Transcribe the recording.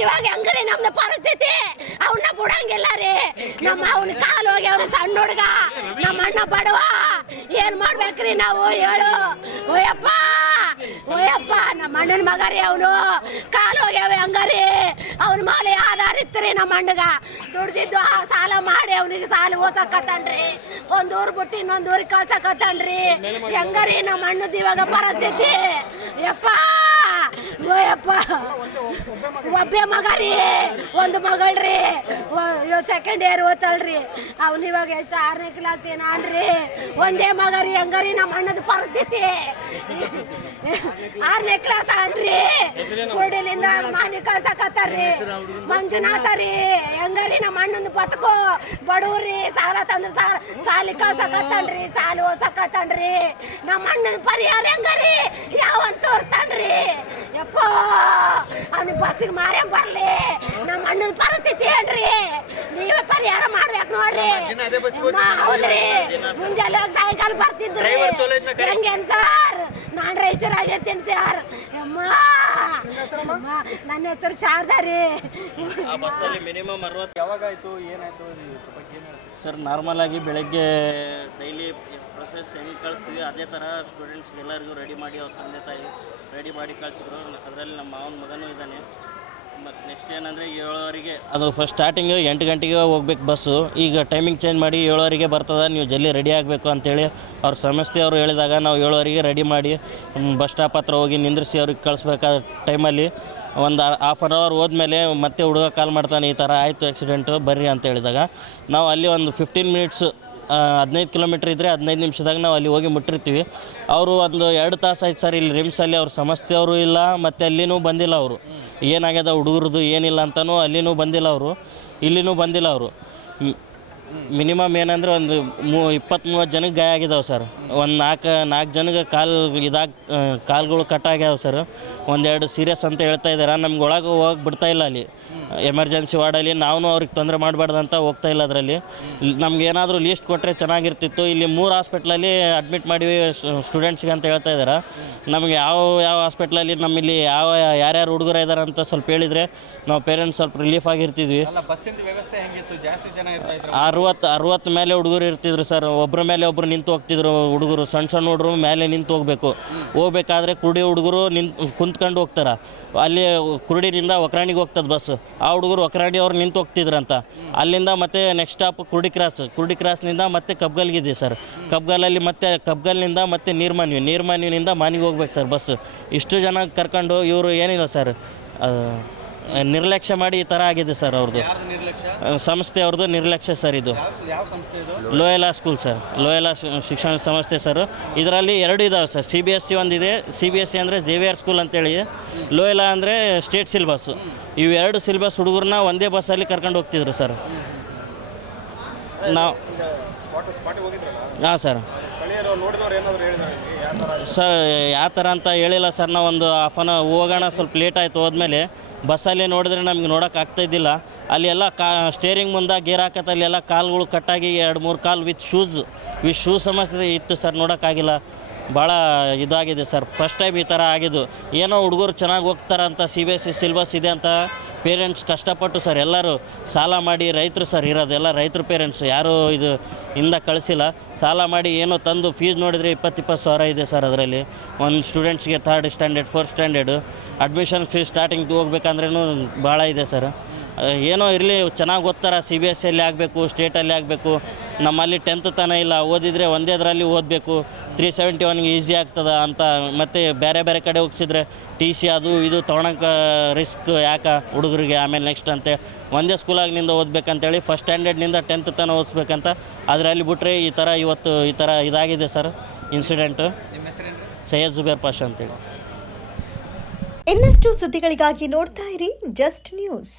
ಇವಾಗ ಹೆಂಗ್ರಿ ನಮ್ದು ಪರಿಸ್ಥಿತಿ? ಅವನ್ನ ಬಿಡಂಗಿಲ್ಲ ರೀ. ನಮ್ಮ ಅವನ ಕಾಲು ಹೋಗಿ ಅವ್ರ ಸಣ್ಣ ಹುಡುಗ. ನಮ್ಮ ಅಣ್ಣ ಬಡವ. ಏನ್ ಮಾಡ್ಬೇಕ್ರಿ ನಾವು? ಹೇಳು. ಓಯಪ್ಪ. ಓಯಪ್ಪ ನಮ್ಮ ಅಣ್ಣನ ಮಗ ರೀ ಅವನು. ಕಾಲು ಹೋಗ್ಯಾವ ಹಂಗಾರಿ ಅವನ ಮಾಲೆ ಆಧಾರ ಇತ್ರಿ ನಮ್ಮ ಅಣ್ಣಗ. ದುಡ್ದಿದ್ದು ಆ ಸಾಲ ಮಾಡಿ ಅವನಿಗೆ ಸಾಲ ಓಸಕತ್ತಾನ್ರಿ ಒಂದ್ ಊರ್ ಬಿಟ್ಟು ಇನ್ನೊಂದ್ ಊರಿಗೆ ಕಳ್ಸಕತ್ತಾನ್ರಿ. ಹೆಂಗಾರಿ ನಮ್ಮ ಅಣ್ಣದ ಇವಾಗ ಪರಿಸ್ಥಿತಿ? ಯಪ್ಪ. ಓಯಪ್ಪ, ಒಬ್ಬೆ ಮಗ ರೀ ಒಂದು ಮಗಳ್ರಿ ಸೆಕೆಂಡ್ ಇಯರ್ ಓದ್ತಾಳ್ರಿ. ಅವ್ನು ಇವಾಗ ಎಷ್ಟು ಆರನೇ ಕ್ಲಾಸ್ ಏನಾನ್ರಿ ಒಂದೇ ಮಗ ರೀ ಹಂಗಾರಿ ನಮ್ಮ ಅಣ್ಣದ ಪರಿಸ್ಥಿತಿ. ಆರನೇ ಕ್ಲಾಸ್ ಅನ್ರಿ ಕುರುಡಿಲಿಂದ ಮಾನಿ ಕಳ್ಸಕತ್ತಾರ್ರಿ ಮಂಜುನಾಥ ರೀ. ಹೆಂಗಾರಿ ನಮ್ಮ ಅಣ್ಣಂದು ಬದುಕು? ಬಡವ್ರಿ ಸಾಲ ತಂದ್ರೆ ಸಾಲ ಸಾಲಿ ಕಳ್ಸಕತ್ತಾನ್ರಿ ಸಾಲ ಓಸಕತ್ತಾನ್ರಿ ನಮ್ಮ ಅಣ್ಣನ ಪರಿಹಾರ ಹೆಂಗರಿ? ಯಾವ ತೋರ್ತಾನ್ರಿ? ಯಪ್ಪ ಅವ್ನಿಗೆ ಬಸ್ಸಿಗೆ ಮಾರೇ ಬರ್ಲಿ. ನಮ್ಮ ಅಣ್ಣನ ಪರಿಸ್ಥಿತಿ ಏನ್ರಿ? ನೀವೇ ಪರಿಹಾರ ಮಾಡ್ಬೇಕು ನೋಡ್ರಿ. ಹೌದ್ರಿ. ಮುಂಜಾನೆ ಹೋಗಿ ಸಾಯಂಕಾಲ ಬರ್ತಿದ್ರಿ? ಹೆಂಗೇನ್ ಸರ್? ನಾನ್ ರೈಚೂರಾಗಿರ್ತೀನಿ ಸರ್. ಅಮ್ಮ ನನ್ನ ಹೆಸರು ಶಾರದಾ ರೀ. ಆ ಬಸ್ಸಲ್ಲಿ ಮಿನಿಮಮ್ ಅರವತ್ತು ಯಾವಾಗಾಯ್ತು ಏನಾಯ್ತು ಇದ್ರ ಬಗ್ಗೆ ಏನು ಹೇಳ್ತೀವಿ ಸರ್ ನಾರ್ಮಲ್ ಆಗಿ ಬೆಳಗ್ಗೆ ಡೈಲಿ ಪ್ರೊಸೆಸ್ ಹೆಂಗೆ ಕಳಿಸ್ತೀವಿ ಅದೇ ಥರ ಸ್ಟೂಡೆಂಟ್ಸ್ ಎಲ್ಲರಿಗೂ ರೆಡಿ ಮಾಡಿ ಅವ್ರ ತಂದೆ ತಾಯಿ ರೆಡಿ ಮಾಡಿ ಕಳಿಸಿದ್ರು. ಅದರಲ್ಲಿ ನಮ್ಮ ಮಾವನ ಮಗನೂ ಇದ್ದಾನೆ. ಮತ್ತು ನೆಕ್ಸ್ಟ್ ಏನಂದರೆ ಏಳುವರೆಗೆ ಅದು ಫಸ್ಟ್ ಸ್ಟಾರ್ಟಿಂಗ್ ಎಂಟು ಗಂಟೆಗೆ ಹೋಗ್ಬೇಕು ಬಸ್ಸು ಈಗ ಟೈಮಿಂಗ್ ಚೇಂಜ್ ಮಾಡಿ ಏಳುವರೆಗೆ ಬರ್ತದೆ, ನೀವು ಜಲ್ದಿ ರೆಡಿ ಆಗಬೇಕು ಅಂತೇಳಿ ಅವ್ರ ಸಂಸ್ಥೆಯವರು ಹೇಳಿದಾಗ ನಾವು ಏಳುವರೆಗೆ ರೆಡಿ ಮಾಡಿ ಬಸ್ ಸ್ಟಾಪ್ ಹತ್ರ ಹೋಗಿ ನಿಂದ್ರಿಸಿ ಅವ್ರಿಗೆ ಕಳಿಸ್ಬೇಕಾದ ಟೈಮಲ್ಲಿ ಒಂದು ಹಾಫ್ ಆನ್ ಅವರ್ ಹೋದ್ಮೇಲೆ ಮತ್ತೆ ಹುಡುಗ ಕಾಲ್ ಮಾಡ್ತಾನೆ, ಈ ಥರ ಆಯಿತು ಆ್ಯಕ್ಸಿಡೆಂಟು ಬರ್ರಿ ಅಂತ ಹೇಳಿದಾಗ ನಾವು ಅಲ್ಲಿ ಒಂದು ಫಿಫ್ಟೀನ್ ಮಿನಿಟ್ಸ್ ಹದಿನೈದು ಕಿಲೋಮೀಟ್ರ್ ಇದ್ದರೆ ಹದಿನೈದು ನಿಮಿಷದಾಗ ನಾವು ಅಲ್ಲಿ ಹೋಗಿ ಮುಟ್ಟಿರ್ತೀವಿ. ಅವರು ಒಂದು ಎರಡು ತಾಸು ಆಯ್ತು ಸರ್ ಇಲ್ಲಿ ರಿಮ್ಸಲ್ಲಿ ಅವ್ರ ಸಮಸ್ತಿಯವರು ಇಲ್ಲ, ಮತ್ತು ಅಲ್ಲಿನೂ ಬಂದಿಲ್ಲ ಅವರು. ಏನಾಗ್ಯದ ಹುಡುಗರದು ಏನಿಲ್ಲ ಅಂತಲೂ ಅಲ್ಲಿನೂ ಬಂದಿಲ್ಲ ಅವರು ಇಲ್ಲಿನೂ ಬಂದಿಲ್ಲ ಅವರು. ಮಿನಿಮಮ್ ಏನಂದ್ರೆ ಒಂದು ಮೂ ಇಪ್ಪತ್ತು ಮೂವತ್ತು ಜನಕ್ಕೆ ಗಾಯ ಆಗಿದಾವೆ ಸರ್. ಒಂದು ನಾಲ್ಕು ನಾಲ್ಕು ಜನಕ್ಕೆ ಕಾಲು ಇದಾಗ ಕಾಲುಗಳು ಕಟ್ ಆಗ್ಯಾವೆ ಸರ್. ಒಂದೆರಡು ಸೀರಿಯಸ್ ಅಂತ ಹೇಳ್ತಾ ಇದ್ದಾರೆ ನಮ್ಗೆ ಒಳಗೆ ಹೋಗಿ ಬಿಡ್ತಾ ಇಲ್ಲ ಅಲ್ಲಿ. ಎಮರ್ಜೆನ್ಸಿ ವಾರ್ಡಲ್ಲಿ ನಾವು ಅವ್ರಿಗೆ ತೊಂದರೆ ಮಾಡಬಾರ್ದು ಅಂತ ಹೋಗ್ತಾ ಇಲ್ಲ ಅದರಲ್ಲಿ. ನಮ್ಗೆ ಏನಾದರೂ ಲೀಸ್ಟ್ ಕೊಟ್ಟರೆ ಚೆನ್ನಾಗಿರ್ತಿತ್ತು. ಇಲ್ಲಿ ಮೂರು ಹಾಸ್ಪಿಟ್ಲಲ್ಲಿ ಅಡ್ಮಿಟ್ ಮಾಡಿವಿ ಸ್ಟೂಡೆಂಟ್ಸ್ಗೆ ಅಂತ ಹೇಳ್ತಾ ಇದ್ದಾರೆ ನಮಗೆ ಯಾವ ಯಾವ ಹಾಸ್ಪಿಟ್ಲಲ್ಲಿ ನಮ್ಮಲ್ಲಿ ಯಾವ ಯಾರ್ಯಾರು ಹುಡುಗರು ಇದ್ದಾರೆ ಅಂತ ಸ್ವಲ್ಪ ಹೇಳಿದರೆ ನಾವು ಪೇರೆಂಟ್ಸ್ ಸ್ವಲ್ಪ ರಿಲೀಫ್ ಆಗಿರ್ತಿದ್ವಿ. ಅಲ್ಲ ಅರವತ್ತು ಅರವತ್ತು ಮೇಲೆ ಹುಡುಗರು ಇರ್ತಿದ್ರು ಸರ್. ಒಬ್ಬರ ಮೇಲೆ ಒಬ್ಬರು ನಿಂತು ಹೋಗ್ತಿದ್ರು ಹುಡುಗರು. ಸಣ್ಣ ಸಣ್ಣ ಹುಡುಗರು ಮೇಲೆ ನಿಂತು ಹೋಗಬೇಕು. ಹೋಗ್ಬೇಕಾದ್ರೆ ಕುರುಡಿ ಹುಡುಗರು ನಿಂತು, ಕುಂತ್ಕೊಂಡು ಹೋಗ್ತಾರೆ. ಅಲ್ಲಿ ಕುರುಡಿನಿಂದ ಒಕ್ರಾಣಿಗೆ ಹೋಗ್ತದೆ ಬಸ್. ಆ ಹುಡುಗರು ಒಕ್ರಾಣಿ ಅವ್ರು ನಿಂತು ಹೋಗ್ತಿದ್ರಂತ. ಅಲ್ಲಿಂದ ಮತ್ತೆ next stop Kurudi cross Kurudi ಕ್ರಾಸ್ನಿಂದ ಮತ್ತೆ ಕಬ್ಗಲ್ಗಿದೆ ಸರ್. ಕಬ್ಗಲಲ್ಲಿ ಮತ್ತೆ, ಕಬ್ಗಲ್ನಿಂದ ಮತ್ತೆ ನೀರ್ಮಾನ್ವಿ. ನೀರ್ಮಾನ್ವಿನಿಂದ ಮಾನಿಗೆ ಹೋಗ್ಬೇಕು ಸರ್ ಬಸ್. ಇಷ್ಟು ಜನ ಕರ್ಕೊಂಡು ಇವರು ಏನಿಲ್ಲ ಸರ್. ನಿರ್ಲಕ್ಷ್ಯ ಮಾಡಿ ಈ ಥರ ಆಗಿದೆ ಸರ್ ಅವ್ರದ್ದು ಸಂಸ್ಥೆ ಅವ್ರದ್ದು ನಿರ್ಲಕ್ಷ್ಯ ಸರ್ ಇದು. ಲೋಯಲಾ ಸ್ಕೂಲ್ ಸರ್. ಲೋಯಲಾ ಶಿಕ್ಷಣ ಸಂಸ್ಥೆ ಸರ್. ಇದರಲ್ಲಿ ಎರಡು ಇದಾವೆ sir. C B S C ಒಂದಿದೆ. ಸಿ ಬಿ ಎಸ್ ಸಿ ಅಂದರೆ ಜೆ ವಿ ಆರ್ ಸ್ಕೂಲ್ ಅಂತೇಳಿ. ಲೋಯಲಾ ಅಂದರೆ ಸ್ಟೇಟ್ ಸಿಲ್ಬಸ್ಸು ಇವೆರಡು ಎರಡು ಸಿಲೆಬಸ್ ಹುಡುಗರನ್ನ ಒಂದೇ ಬಸ್ಸಲ್ಲಿ ಕರ್ಕೊಂಡು ಹೋಗ್ತಿದ್ರು ಸರ್. ನಾವು ಹಾಂ ಸರ್. ಸರ್, ಯಾವ ಥರ ಅಂತ ಹೇಳಿಲ್ಲ ಸರ್, ನಾವು ಒಂದು ಹಾಫ್ ಅನ್ ಹೋಗೋಣ, ಸ್ವಲ್ಪ ಲೇಟ್ ಆಯಿತು ಹೋದ್ಮೇಲೆ ಬಸ್ಸಲ್ಲಿ ನೋಡಿದ್ರೆ ನಮ್ಗೆ ನೋಡೋಕೆ ಆಗ್ತಾಯಿದ್ದಿಲ್ಲ ಅಲ್ಲಿ ಎಲ್ಲ ಕಾ ಸ್ಟೇರಿಂಗ್ ಮುಂದೆ ಗೇರ್ ಹಾಕತ್ತೆ, ಅಲ್ಲಿ ಎಲ್ಲ ಕಾಲುಗಳು ಕಟ್ಟಾಗಿ ಎರಡು ಮೂರು ಕಾಲು ವಿತ್ ಶೂಸ್ ವಿತ್ ಶೂ ಸಮಸ್ಯೆ ಇತ್ತು ಸರ್ ನೋಡೋಕ್ಕಾಗಿಲ್ಲ ಭಾಳ ಇದಾಗಿದೆ ಸರ್ ಫಸ್ಟ್ ಟೈಮ್ ಈ ಥರ ಆಗಿದ್ದು. ಏನೋ ಹುಡುಗರು ಚೆನ್ನಾಗಿ ಹೋಗ್ತಾರಂತ C B S C syllabus ಇದೆ ಅಂತ ಪೇರೆಂಟ್ಸ್ ಕಷ್ಟಪಟ್ಟು ಸರ್ ಎಲ್ಲರೂ ಸಾಲ ಮಾಡಿ ರೈತರು ಸರ್ ಇರೋದೆಲ್ಲ ರೈತರು ಪೇರೆಂಟ್ಸ್ ಯಾರೂ ಇದು ಇಂದ ಕಳಿಸಿಲ್ಲ. ಸಾಲ ಮಾಡಿ ಏನೋ ತಂದು ಫೀಸ್ ನೋಡಿದರೆ ಇಪ್ಪತ್ತು ಇಪ್ಪತ್ತು ಸಾವಿರ ಇದೆ ಸರ್ ಅದರಲ್ಲಿ. ಒಂದು ಸ್ಟೂಡೆಂಟ್ಸ್ಗೆ third standard fourth standard admission fees starting ಹೋಗ್ಬೇಕಂದ್ರೂ ಭಾಳ ಇದೆ ಸರ್ ಏನೋ ಇರಲಿ, ಚೆನ್ನಾಗಿ ಓದ್ತಾರೆ ಸಿ ಬಿ ಎಸ್ ಸಿಯಲ್ಲಿ ಆಗಬೇಕು ಸ್ಟೇಟಲ್ಲಿ ಆಗಬೇಕು ನಮ್ಮಲ್ಲಿ ಟೆಂತ್ ತನ ಇಲ್ಲ. ಓದಿದರೆ ಒಂದೇದರಲ್ಲಿ ಓದಬೇಕು. ತ್ರೀ ಸೆವೆಂಟಿ ಒನ್ಗೆ ಈಸಿ ಆಗ್ತದೆ ಅಂತ. ಮತ್ತು ಬೇರೆ ಬೇರೆ ಕಡೆ ಹೋಗ್ಸಿದ್ರೆ ಟಿ ಸಿ ಅದು ಇದು ತೊಗೊಳಕ್ಕೆ ರಿಸ್ಕ್ ಯಾಕೆ ಹುಡುಗರಿಗೆ? ಆಮೇಲೆ ನೆಕ್ಸ್ಟ್ ಅಂತೆ. ಒಂದೇ ಸ್ಕೂಲಾಗಿನಿಂದ ಓದಬೇಕಂತೇಳಿ ಫಸ್ಟ್ ಸ್ಟ್ಯಾಂಡರ್ಡ್ನಿಂದ ಟೆಂತ್ ತನಕ ಓದಿಸ್ಬೇಕಂತ. ಅದರಲ್ಲಿ ಬಿಟ್ಟರೆ ಈ ಥರ ಇವತ್ತು ಈ ಥರ ಇದಾಗಿದೆ ಸರ್ ಇನ್ಸಿಡೆಂಟು ಸೈಯದ್ ಜುಬೇರ್ ಪಾಷಾ ಅಂತೇಳಿ. ಇನ್ನಷ್ಟು ಸುದ್ದಿಗಳಿಗಾಗಿ ನೋಡ್ತಾ ಇರಿ. Just news.